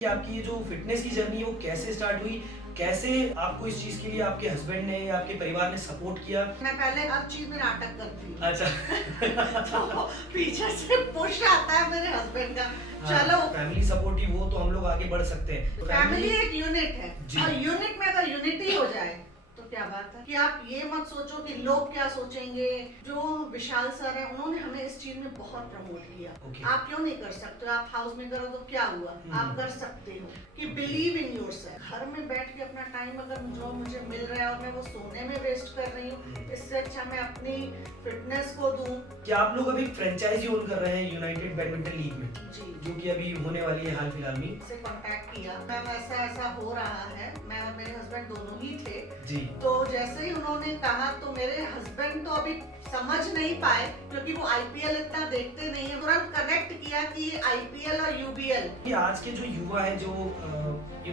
कि आपकी ये जो फिटनेस की जर्नी है वो कैसे स्टार्ट हुई? कैसे आपको इस चीज़ के लिए आपके हस्बैंड ने या आपके परिवार ने सपोर्ट किया? मैं पहले हर चीज में नाटक करती हूँ। अच्छा। तो पीछे से पुश आता है मेरे हस्बैंड का, हाँ, चलो। फैमिली सपोर्टिव हो तो हम लोग आगे बढ़ सकते हैं। तो फैमिली एक यूनिट है जी। और यूनिट में अगर यूनिटी हो जाए तो क्या बात है कि आप ये मत सोचो कि लोग क्या सोचेंगे। जो विशाल सर है उन्होंने हमें इस चीज में बहुत प्रमोट किया। ओके। आप क्यों नहीं कर सकते हो? आप हाउस में करो तो क्या हुआ, आप कर सकते हो कि बिलीव इन योरसेल्फ। घर में बैठ के अपना टाइम अगर जो मुझे मिल रहा है और मैं वो सोने में वेस्ट कर रही हूँ, इससे अच्छा मैं अपनी फिटनेस को दूं। क्या आप लोग अभी फ्रेंचाइजी ओन कर रहे हैं यूनाइटेड बैडमिंटन लीग में, जी, जो कि अभी होने वाली है हाल फिलहाल में? से कांटेक्ट किया, मैम ऐसा ऐसा हो रहा है। मैं और मेरे हस्बैंड दोनों ही थे। जी। तो जैसे ही उन्होंने कहा तो मेरे हस्बैंड तो अभी समझ नहीं पाए क्योंकि वो आईपीएल इतना देखते नहीं है। तुरंत कनेक्ट किया कि आईपीएल और यूबीएल। कि आज के जो युवा है जो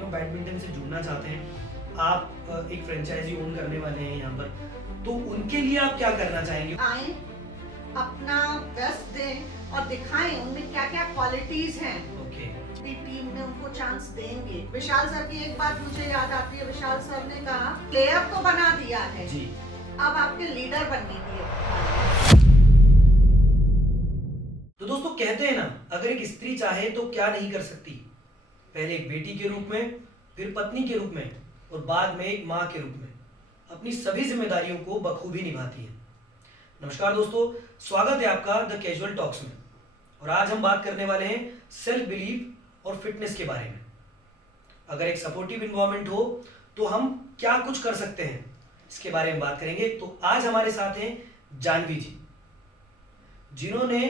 बैडमिंटन से जुड़ना चाहते हैं, आप एक फ्रेंचाइजी ओन करने वाले हैं यहाँ पर, तो उनके लिए आप क्या करना चाहेंगे? आए, अपना बेस्ट दें और दिखाएं उनमें क्या क्या क्वालिटीज हैं। ओके। टीम में उनको चांस देंगे। विशाल सर की एक बात मुझे याद आती है। विशाल सर ने कहा प्लेयर तो बना दिया है जी। अब आपके लीडर बनने की है। तो दोस्तों कहते हैं ना, अगर एक स्त्री चाहे तो क्या नहीं कर सकती। पहले एक बेटी के रूप में, फिर पत्नी के रूप में और बाद में एक माँ के रूप में अपनी सभी जिम्मेदारियों को बखूबी निभाती है। नमस्कार दोस्तों, स्वागत है आपका द कैजुअल टॉक्स में। और आज हम बात करने वाले हैं सेल्फ बिलीव और फिटनेस के बारे में। अगर एक सपोर्टिव इन्वायरमेंट हो तो हम क्या कुछ कर सकते हैं, इसके बारे में बात करेंगे। तो आज हमारे साथ हैं जानवी जी, जिन्होंने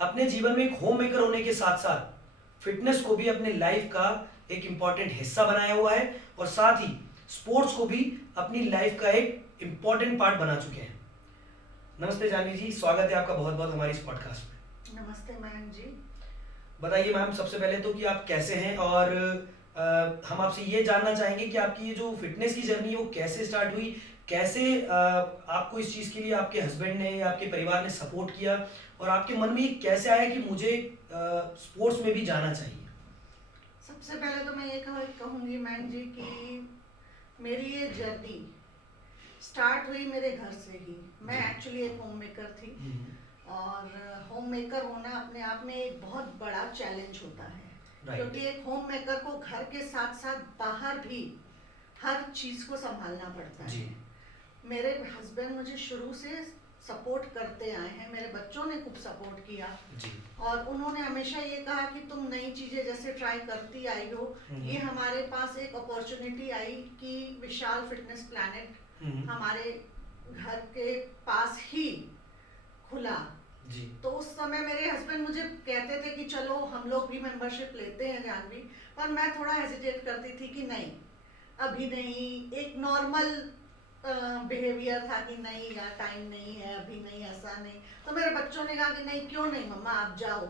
अपने जीवन में एक होम मेकर होने के साथ साथ फिटनेस को भी अपने लाइफ का एक इंपॉर्टेंट हिस्सा बनाया हुआ है और साथ ही स्पोर्ट्स को भी अपनी लाइफ का एक इंपॉर्टेंट पार्ट बना चुके हैं। नमस्ते जानवी जी, स्वागत है आपका बहुत बहुत हमारी इस पॉडकास्ट में। नमस्ते मयंक जी। बताइए मैम, सबसे पहले तो कि आप कैसे हैं, और हम आपसे ये जानना चाहेंगे कि आपकी ये जो फिटनेस की जर्नी है वो कैसे स्टार्ट हुई, कैसे आपको इस चीज़ के लिए आपके हस्बैंड ने या आपके परिवार ने सपोर्ट किया, और आपके मन में ये कैसे आया कि मुझे स्पोर्ट्स में भी जाना चाहिए? सबसे पहले तो मैं ये कहूँगी मयंक जी कि मेरी ये जर्नी स्टार्ट हुई मेरे घर से ही। मैं एक्चुअली एक होम मेकर थी और होम मेकर होना अपने आप में एक बहुत बड़ा चैलेंज होता है। क्योंकि एक होम मेकर को घर के साथ साथ बाहर भी हर चीज को संभालना पड़ता है। मेरे हस्बैंड मुझे शुरू से सपोर्ट करते आए हैं, मेरे बच्चों ने खूब सपोर्ट किया जी। और उन्होंने हमेशा ये कहा कि तुम नई चीजें जैसे ट्राई करती आई हो। ये हमारे पास एक अपॉर्चुनिटी आई कि विशाल फिटनेस प्लैनेट हमारे घर के पास ही खुला जी। तो उस समय मेरे हस्बैंड मुझे कहते थे कि चलो हम लोग भी मेंबरशिप लेते हैं जानवी, पर मैं थोड़ा हेजिटेट करती थी कि नहीं अभी नहीं। एक नॉर्मल बिहेवियर था कि नहीं यार टाइम नहीं है अभी नहीं, ऐसा नहीं। तो मेरे बच्चों ने कहा कि नहीं क्यों नहीं मम्मा आप जाओ।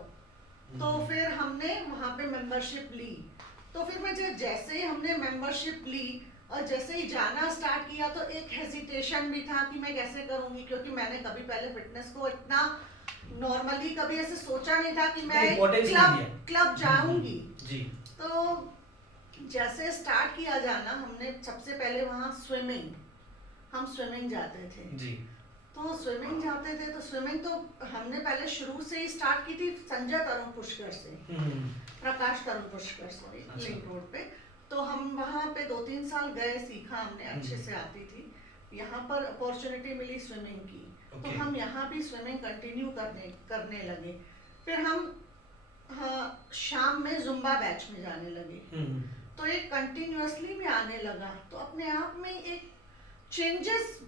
तो फिर हमने वहाँ पे मेंबरशिप ली। तो फिर मुझे जैसे ही हमने मेंबरशिप ली और जैसे ही जाना स्टार्ट किया तो एक हेजिटेशन भी था कि मैं कैसे करूँगी, क्योंकि मैंने कभी पहले फिटनेस को इतना नॉर्मली कभी ऐसे सोचा नहीं था कि मैं क्लब जाऊंगी जी। तो जैसे स्टार्ट किया जाना, हमने सबसे पहले वहाँ हम स्विमिंग जाते थे जी। तो स्विमिंग जाते थे तो स्विमिंग तो हमने पहले शुरू से ही स्टार्ट की थी संजय तरुण पुष्कर से, प्रकाश तरुण पुष्कर से लिंक रोड पे। तो हम वहाँ पे 2-3 साल गए, सीखा हमने, अच्छे से आती थी। यहाँ पर अपॉर्चुनिटी मिली स्विमिंग की। तो हम यहाँ भी स्विमिंग कंटिन्यू करने लगे। फिर हम शाम में जुम्बा बैच में जाने लगे। तो एक कंटिन्यूअसली में आने लगा तो अपने आप में एक चेंजेस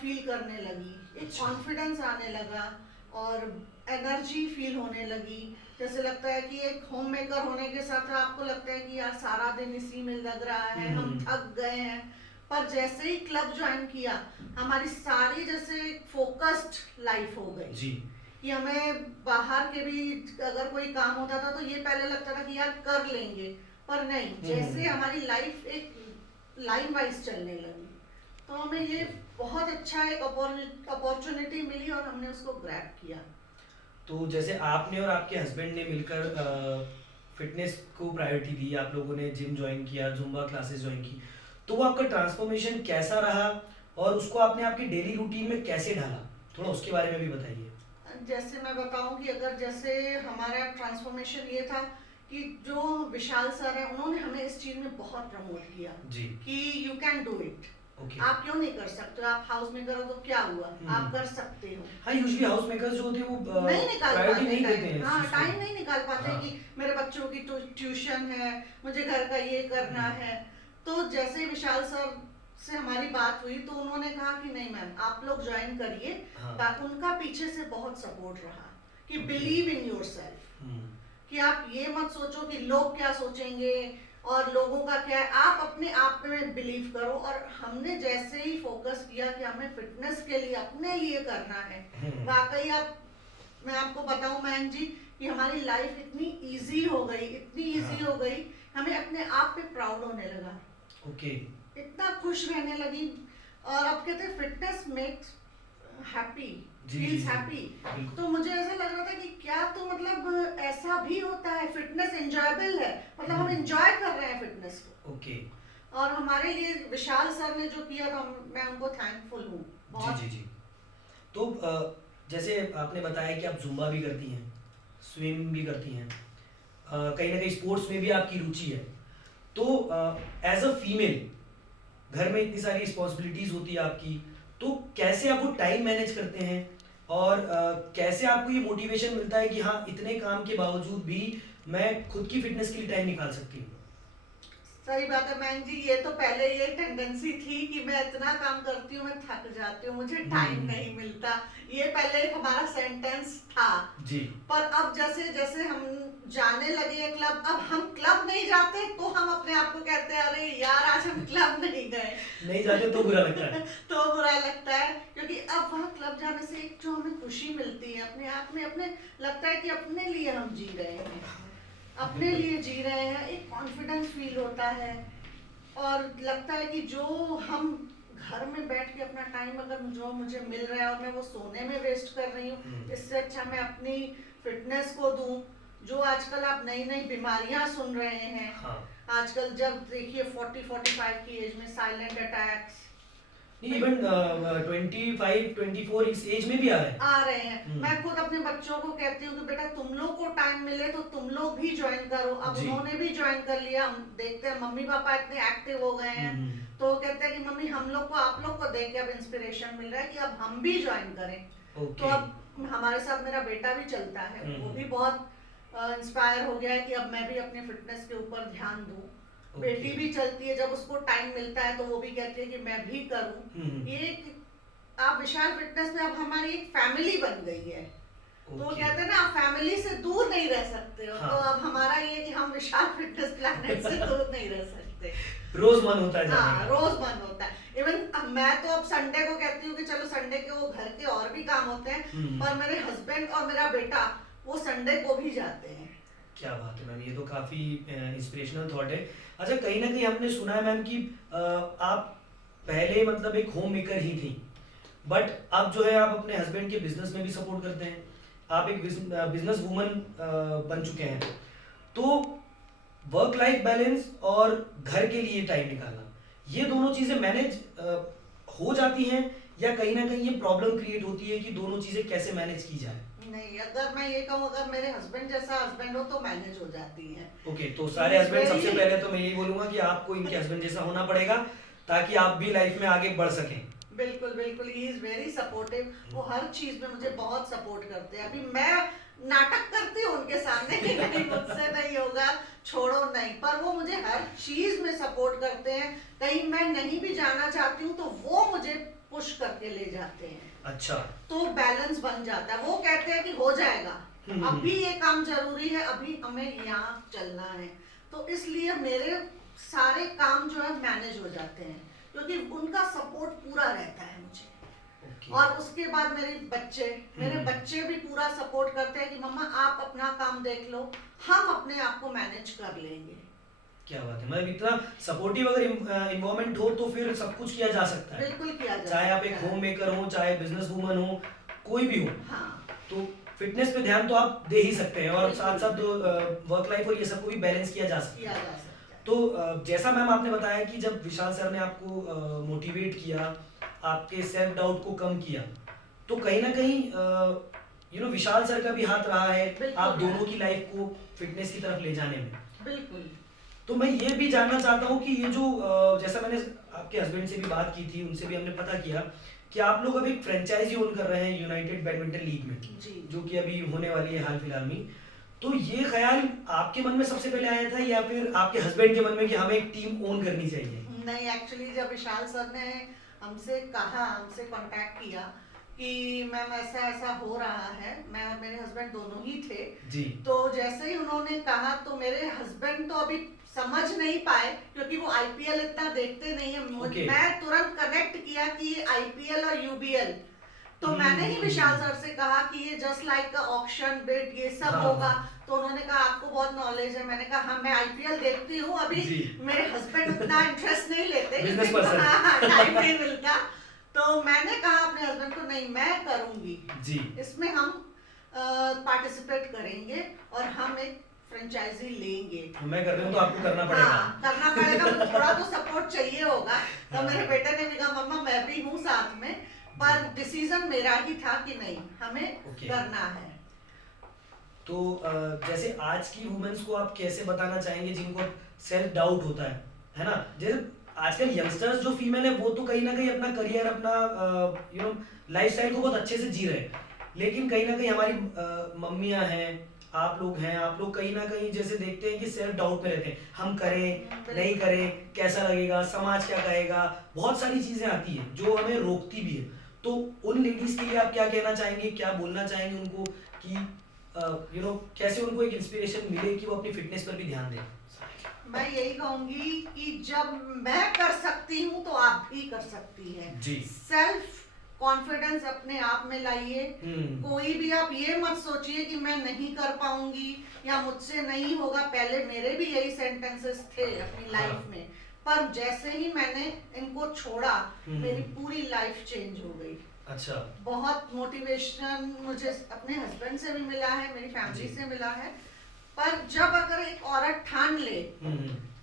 फील करने लगी, एक कॉन्फिडेंस आने लगा और एनर्जी फील होने लगी। जैसे लगता है कि एक होम मेकर होने के साथ आपको लगता है कि यार सारा दिन इसी में लग रहा है, हम थक गए हैं। पर जैसे ही क्लब ज्वाइन किया हमारी सारी जैसे फोकस्ड लाइफ हो गई जी। कि हमें बाहर के भी अगर कोई काम होता था तो ये पहले लगता था कि यार कर लेंगे, पर नहीं, जैसे हमारी लाइफ एक लाइन वाइज चलने लगी तो हमें ये बहुत अच्छा एक अपॉर्चुनिटी मिली और हमने उसको ग्रैब किया। तो जैसे आपने और आपके हस्बैंड ने मिलकर फिटनेस को प्रायोरिटी दी, आप लोगों ने जिम ज्वाइन किया, जुम्बा क्लासेस ज्वाइन की, तो वो आपका ट्रांसफॉर्मेशन कैसा रहा और उसको आपने आपकी डेली रूटीन में कैसे ढाला, थोड़ा उसके बारे में भी बताइए। जैसे मैं बताऊं कि अगर जैसे हमारा ट्रांसफॉर्मेशन ये था कि जो विशाल सर है उन्होंने हमें इस चीज में बहुत प्रमोट किया जी। कि you can do it. Okay. आप क्यों नहीं कर सकते हो? आप हाउस मेकर हो तो क्या हुआ, आप कर सकते हो। हाँ, यूजुअली हाउस मेकर्स जो होते हैं वो नहीं निकाल प्रायोरिटी पाते नहीं देते टाइम, हैं इस हाँ चीज़ को। टाइम नहीं निकाल पाते हाँ। कि मेरे बच्चों की ट्यूशन है, मुझे घर का ये करना है। तो जैसे ही विशाल सर से हमारी बात हुई तो उन्होंने कहा कि नहीं मैम आप लोग ज्वाइन करिए। हाँ। उनका पीछे से बहुत सपोर्ट रहा कि Okay. Believe in your self, कि आप ये मत सोचो कि लोग क्या सोचेंगे और लोगों का क्या है, आप अपने आप में बिलीव करो। और हमने जैसे ही फोकस किया कि हमें फिटनेस के लिए अपने लिए करना है, वाकई मैं आपको बताऊं मैम जी कि हमारी लाइफ इतनी इजी हो गई, इतनी इजी हो गई, हमें अपने आप पे प्राउड होने लगा। ओके। इतना खुश रहने लगी। और अब कहते हैं fitness makes happy, feels happy. तो मुझे ऐसा लग रहा था कि क्या तो मतलब ऐसा भी होता है, फिटनेस एंजॉयबल है, मतलब हम एंजॉय कर रहे हैं फिटनेस को। ओके। और हमारे लिए विशाल सर ने जो किया था मैं उनको थैंकफुल हूँ बहुत। जी जी जी। तो जैसे आपने बताया कि आप जुम्बा भी करती हैं, स्विम भी करती हैं, कहीं ना कहीं स्पोर्ट्स में भी आपकी रुचि है, तो एज अ फीमेल घर में इतनी सारी रिस्पॉन्सिबिलिटीज होती है आपकी, तो कैसे आप वो टाइम मैनेज करते हैं और कैसे आपको ये मोटिवेशन मिलता है कि हाँ इतने काम के बावजूद भी मैं खुद की फिटनेस के लिए टाइम निकाल सकती हूँ। सही बात है मैम जी, ये तो पहले ये टेंडेंसी थी कि मैं इतना काम करती हूँ मैं थक जाती हूँ, मुझे टाइम नहीं मिलता। ये पहले एक हमारा सेंटेंस था जी। पर अब जैसे जैसे हम जाने लगे क्लब, अब हम क्लब नहीं जाते तो हम अपने आप को कहते हैं अरे यार आज हम क्लब नहीं गए। नहीं जाते तो बुरा लगता है। तो बुरा लगता है क्योंकि अब वहाँ क्लब जाने से एक जो हमें खुशी मिलती है अपने आप में, अपने लगता है कि अपने लिए हम जी रहे हैं, अपने लिए जी रहे हैं, एक कॉन्फिडेंस फील होता है। और लगता है कि जो हम घर में बैठ के अपना टाइम अगर जो मुझे मिल रहा है और मैं वो सोने में वेस्ट कर रही हूँ, इससे अच्छा मैं अपनी फिटनेस को दूं। जो आजकल आप नई नई बीमारियां सुन रहे हैं, हाँ। आजकल जब देखिए 40-45 की एज में साइलेंट अटैक्स इवन 25-24 इस एज में भी आ रहे हैं। मैं खुद अपने बच्चों को कहती हूँ कि बेटा तुम लोग को टाइम मिले तो तुम लोग भी ज्वाइन करो। अब उन्होंने भी ज्वाइन कर लिया, हम देखते हैं मम्मी पापा इतने एक्टिव हो गए हैं तो कहते हैं कि मम्मी हम लोग को आप लोग को देख के अब इंस्पिरेशन मिल रहा है कि अब हम भी ज्वाइन करें। तो अब हमारे साथ मेरा बेटा भी चलता है, वो भी बहुत इंस्पायर हो गया है कि अब मैं भी अपने फिटनेस के ऊपर ध्यान दूं। बेटी भी चलती है, जब उसको टाइम मिलता है तो वो भी कहती है कि मैं भी करूं। ये आप विशाल फिटनेस में अब हमारी एक फैमिली बन गई है। तो कहते हैं ना आप फैमिली से दूर नहीं रह सकते हो। तो अब हमारा ये कि हम विशाल फिटनेस प्लैनेट से दूर नहीं रह सकते। रोज मन होता है जाने हाँ, का। रोज मन होता है। इवन मैं तो अब संडे को कहती हूँ कि चलो संडे के वो घर के और भी काम होते हैं पर मेरे हस्बैंड और मेरा बेटा वो संडे को भी जाते हैं। क्या बात है मैम, ये तो काफी इंस्पिरेशनल थॉट है। अच्छा, कहीं ना कहीं हमने सुना है मैम कि आप पहले मतलब एक होम मेकर ही थी, बट अब जो है आप अपने हस्बैंड के बिजनेस में भी सपोर्ट करते हैं, आप एक बिजनेस वूमन बन चुके हैं। तो वर्क लाइफ बैलेंस और घर के लिए टाइम निकालना, ये दोनों चीजें मैनेज हो जाती हैं या कहीं ना कहीं ये प्रॉब्लम क्रिएट होती है कि दोनों चीजें कैसे मैनेज की जाए? नहीं, अगर मैं ये कहूँ अगर मेरे हस्बैंड जैसा हस्बैंड हो तो मैनेज हो जाती है। ओके, तो सारे हस्बैंड, सबसे पहले तो मैं यही बोलूंगा कि आपको इनके हस्बैंड जैसा होना पड़ेगा ताकि आप भी लाइफ में आगे बढ़ सकें। बिल्कुल बिल्कुल, ही इज वेरी सपोर्टिव। वो हर चीज में मुझे बहुत सपोर्ट करते हैं। अभी मैं नाटक करती हूँ उनके सामने कि नहीं मुझसे नहीं होगा, छोड़ो नहीं, पर वो मुझे हर चीज में सपोर्ट करते हैं। कहीं मैं नहीं भी जाना चाहती हूँ तो वो मुझे पुश करके ले जाते हैं। अच्छा, तो बैलेंस बन जाता है। वो कहते हैं कि हो जाएगा, अभी ये काम जरूरी है, अभी हमें यहाँ चलना है। तो इसलिए मेरे सारे काम जो है मैनेज हो जाते हैं क्योंकि उनका सपोर्ट पूरा रहता है मुझे। और उसके बाद मेरे बच्चे भी पूरा सपोर्ट करते हैं कि मम्मा आप अपना काम देख लो, हम अपने आप को मैनेज कर लेंगे। क्या बात है, मतलब इतना सपोर्टिव अगर इन्वॉल्वमेंट हो तो फिर सब कुछ किया जा सकता है। बिल्कुल किया जा चाहे आप सकता एक है। होम मेकर हो, चाहे बिजनेस वूमन हो, कोई भी हो। हाँ। तो फिटनेस पे ध्यान तो आप दे ही सकते हैं और साथ साथ वर्क लाइफ और ये सबको भी बैलेंस किया जा सकता है। किया जा सकता है। तो जैसा मैम आपने बताया कि जब विशाल सर ने आपको मोटिवेट किया, आपके सेल्फ डाउट को कम किया, तो कहीं ना कहीं विशाल सर का भी हाथ रहा है बिल्कुल आप दोनों है। की लाइफ को फिटनेस की तरफ ले जाने में। बिल्कुल। तो मैं ये भी जानना चाहता हूँ कि ये जो जैसा मैंने आपके हस्बैंड से भी बात की थी, उनसे भी हमने पता किया कि आप लोग अब एक फ्रेंचाइजी ओन कर रहे हैं यूनाइटेड बैडमिंटन लीग में, जी। जो कि अभी होने वाली है हाल फिलहाल में। तो ये ख्याल आपके मन में सबसे पहले आया था या फिर आपके हस्बैंड के मन में कि हमें एक टीम ओन करनी चाहिए? नहीं, एक्चुअली जब विशाल सर ने हमसे कांटेक्ट किया कि मैम ऐसा ऐसा हो रहा है, मैं और मेरे हस्बैंड दोनों ही थे जी। तो जैसे ही उन्होंने कहा तो मेरे हस्बैंड तो अभी समझ नहीं पाए क्योंकि वो आईपीएल इतना देखते नहीं है। Okay. मैं तुरंत कनेक्ट किया कि आईपीएल और यूबीएल, तो मैंने ही विशाल सर से कहा कि ये जस्ट लाइक ऑक्शन बिड ये सब हाँ। होगा। तो उन्होंने कहा आपको बहुत नॉलेज है। मैंने कहा हाँ मैं आईपीएल देखती हूँ, अभी जी। मेरे हस्बैंड उतना इंटरेस्ट नहीं लेते Business क्योंकि person। टाइम नहीं मिलता। तो मैंने कहा अपने हस्बैंड को नहीं मैं करूंगी जी। इसमें, हम पार्टिसिपेट करेंगे और हम एक फ्रेंचाइजी लेंगे। मैं कर रही हूँ तो आपको करना पड़ेगा। हाँ, करना पड़ेगा, मुझे थोड़ा तो सपोर्ट चाहिए होगा। तो हाँ। मेरे बेटे ने भी कहा मम्मा मैं भी हूँ साथ में, पर डिसीजन मेरा ही था कि नहीं हमें Okay. करना है। तो जैसे आज की वुमेन्स को आप कैसे बताना चाहेंगे जिनको सेल्फ डाउट होता है ना? जैसे आजकल यंगस्टर्स जो फीमेल है वो तो कहीं ना कहीं अपना करियर, अपना लाइफस्टाइल को बहुत अच्छे से जी रहे हैं, लेकिन कहीं ना कहीं हमारी मम्मियां हैं, आप लोग कहीं ना कहीं जैसे देखते हैं कि सेल्फ डाउट में रहते हैं, हम करें नहीं करें, कैसा लगेगा, समाज क्या कहेगा, बहुत सारी चीजें आती है जो हमें रोकती भी है। तो उन लेडीज के लिए आप क्या कहना चाहेंगे, क्या बोलना चाहेंगे उनको कि कैसे उनको एक इंस्पिरेशन मिले कि वो अपनी फिटनेस पर भी ध्यान दें? मैं यही कहूंगी कि जब मैं कर सकती हूँ तो आप भी कर सकती हैं। जी। सेल्फ कॉन्फिडेंस अपने आप में लाइए। कोई भी आप ये मत सोचिए कि मैं नहीं कर पाऊंगी या मुझसे नहीं होगा। पहले मेरे भी यही सेंटेंसेस थे अपनी लाइफ में, पर जैसे ही मैंने इनको छोड़ा मेरी पूरी लाइफ चेंज हो गई। अच्छा। बहुत मोटिवेशन मुझे अपने हस्बैंड से भी मिला है, मेरी फैमिली से मिला है। पर जब अगर एक औरत ठान ले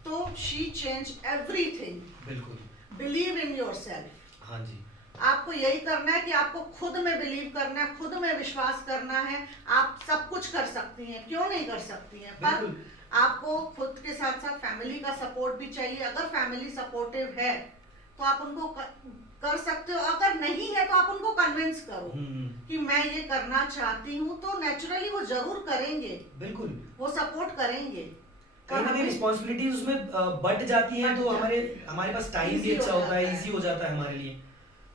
तो शी चेंज एवरीथिंग। बिल्कुल। Believe in yourself. हाँ जी। आपको यही करना है कि आपको खुद में बिलीव करना है, खुद में विश्वास करना है। आप सब कुछ कर सकती हैं, क्यों नहीं कर सकती हैं, पर आपको खुद के साथ साथ फैमिली का सपोर्ट भी चाहिए। अगर फैमिली सपोर्टिव है तो आप उनको कर सकते हो, अगर नहीं है तो आप उनको कन्विंस करो कि मैं ये करना चाहती हूँ, तो नेचुरली वो जरूर करेंगे। बिल्कुल, वो सपोर्ट करेंगे। कहीं ना कहीं रिस्पॉन्सिबिलिटीज उसमें बढ़ जाती हैं, तो हमारे पास टाइम भी अच्छा होता है, इजी हो जाता है हमारे लिए।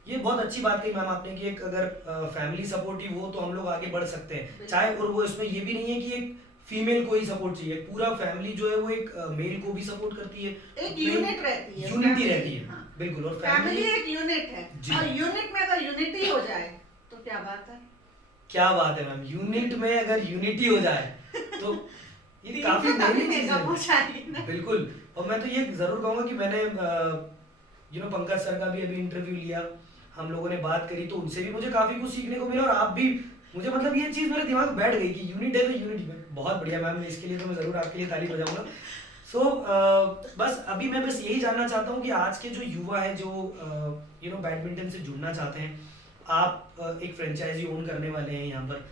ये बहुत अच्छी बात कही मैम आपने कि एक अगर फैमिली सपोर्टिव हो तो हम लोग आगे बढ़ सकते हैं, चाहे और वो इसमें ये भी नहीं है कि एक फीमेल को ही सपोर्ट चाहिए, पूरा फैमिली जो है वो एक मेल को भी सपोर्ट करती है, एक यूनिट रहती है, यूनिटी रहती है। हाँ। बिल्कुल। और फैमिली एक यूनिट है, और यूनिट में अगर यूनिटी हो जाए तो क्या बात है। क्या बात है मैम, यूनिट में अगर यूनिटी हो जाए तो ये काफी नई चीज है। बिल्कुल। और मैं तो ये जरूर कहूंगा कि मैंने पंकज सर का भी अभी इंटरव्यू लिया, हम लोगों ने बात करी, तो उनसे भी मुझे काफी कुछ सीखने को मिला, और आप भी मुझे मतलब ये चीज मेरे दिमाग में बैठ गई कि यूनिट है तो यूनिट में। बहुत बढ़िया मैम, इसके लिए तो मैं जरूर आपके लिए ताली बजाऊंगा। सो बस अभी मैं बस यही जानना चाहता हूँ कि आज के जो युवा है जो बैडमिंटन से जुड़ना चाहते हैं, आप एक फ्रेंचाइजी ओन करने वाले हैं यहाँ पर,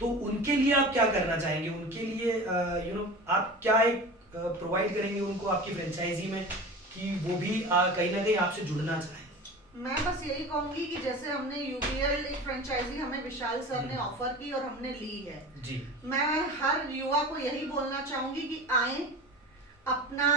तो उनके लिए आप क्या करना चाहेंगे, उनके लिए आप क्या एक प्रोवाइड करेंगे उनको आपकी फ्रेंचाइजी में कि वो भी कहीं ना कहीं आपसे जुड़ना चाहें? मैं बस यही कहूंगी कि जैसे हमने यूबीएल एक फ्रेंचाइजी हमें विशाल सर ने ऑफर की और हमने ली है जी। मैं हर युवा को यही बोलना चाहूंगी कि आए, अपना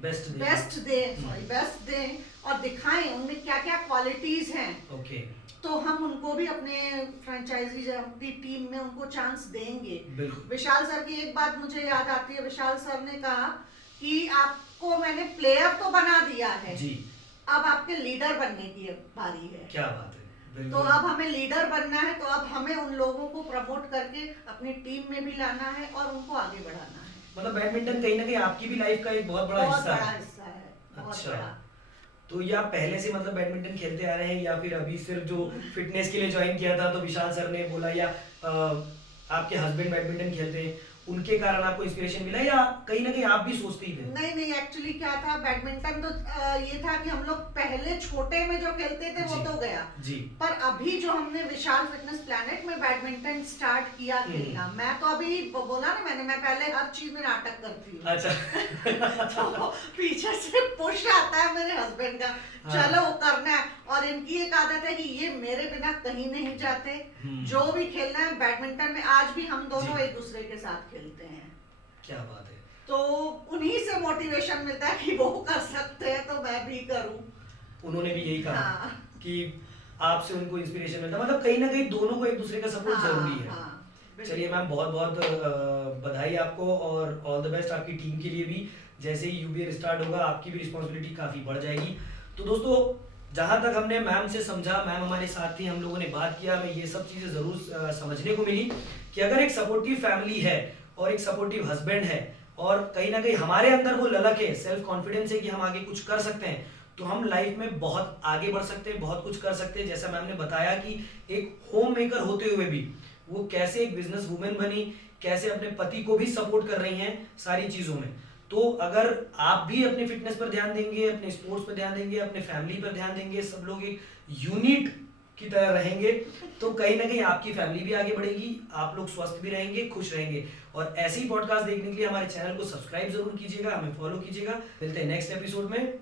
बेस्ट दें और दिखाएं उनमें क्या क्या क्वालिटीज हैं। ओके। तो हम उनको भी अपने फ्रेंचाइजी अपनी टीम में उनको चांस देंगे। बिल्कुल। विशाल सर की एक बात मुझे याद आती है, विशाल सर ने कहा कि आपको मैंने प्लेयर तो बना दिया है जी, अब आपके लीडर बनने की बारी है। क्या बात है। तो अब हमें लीडर बनना है, तो अब हमें उन लोगों को प्रमोट करके अपनी टीम में भी लाना है और उनको आगे बढ़ाना है। मतलब बैडमिंटन कहीं ना कहीं आपकी भी लाइफ का एक बहुत बड़ा हिस्सा है। अच्छा। तो ये आप पहले से मतलब बैडमिंटन खेलते आ रहे हैं या फिर अभी सिर्फ जो फिटनेस के लिए ज्वाइन किया था तो विशाल सर ने बोला, या आपके हस्बैंड बैडमिंटन खेलते हैं उनके कारण आपको इंस्पिरेशन मिला, या कहीं ना कहीं आप भी सोचते ही थे? नहीं, एक्चुअली क्या था, बैडमिंटन तो ये था कि हम लोग पहले छोटे में जो खेलते थे वो जी, तो गया जी। पर अभी जो हमने विशाल फिटनेस प्लैनेट में बैडमिंटन स्टार्ट किया खेलना, मैं तो अभी बोला ना मैंने, मैं पहले हर चीज में नाटक करती हूँ। अच्छा। तो पीछे से पुश आता है मेरे हस्बैंड का, चलो करना है। और इनकी एक आदत है कि ये मेरे बिना कहीं नहीं जाते, जो भी खेलना है बैडमिंटन में, आज भी हम दोनों एक दूसरे के साथ खेलते हैं। क्या बात है। तो उन्हीं से मोटिवेशन मिलता है कि वो कर सकते हैं तो मैं भी करूं। उन्होंने भी यही कहा हाँ। कि आपसे उनको इंस्पिरेशन मिलता, मतलब कहीं ना कहीं दोनों को एक दूसरे का सपोर्ट जरूरी है। बिल्कुल। चलिए मैम, बहुत बहुत बधाई आपको और ऑल द बेस्ट आपकी टीम के लिए भी। जैसे ही यूबीए स्टार्ट होगा आपकी भी रिस्पॉन्सिबिलिटी काफ़ी बढ़ जाएगी। तो दोस्तों, जहाँ तक हमने मैम से समझा, मैम हमारे साथ थी, हम लोगों ने बात किया, हमें ये सब चीज़ें ज़रूर समझने को मिली कि अगर एक सपोर्टिव फैमिली है और एक सपोर्टिव हस्बैंड है और कहीं ना कहीं हमारे अंदर वो ललक है, सेल्फ कॉन्फिडेंस है कि हम आगे कुछ कर सकते हैं, तो हम लाइफ में बहुत आगे बढ़ सकते हैं, बहुत कुछ कर सकते हैं। जैसा मैम ने बताया कि एक होम मेकर होते हुए भी वो कैसे एक बिजनेस वुमेन बनी, कैसे अपने पति को भी सपोर्ट कर रही हैं सारी चीज़ों में। तो अगर आप भी अपने फिटनेस पर ध्यान देंगे, अपने स्पोर्ट्स पर ध्यान देंगे, अपने फैमिली पर ध्यान देंगे, सब लोग एक यूनिट की तरह रहेंगे, तो कहीं ना कहीं आपकी फैमिली भी आगे बढ़ेगी, आप लोग स्वस्थ भी रहेंगे, खुश रहेंगे। और ऐसे ही पॉडकास्ट देखने के लिए हमारे चैनल को सब्सक्राइब जरूर कीजिएगा, हमें फॉलो कीजिएगा। मिलते हैं नेक्स्ट एपिसोड में।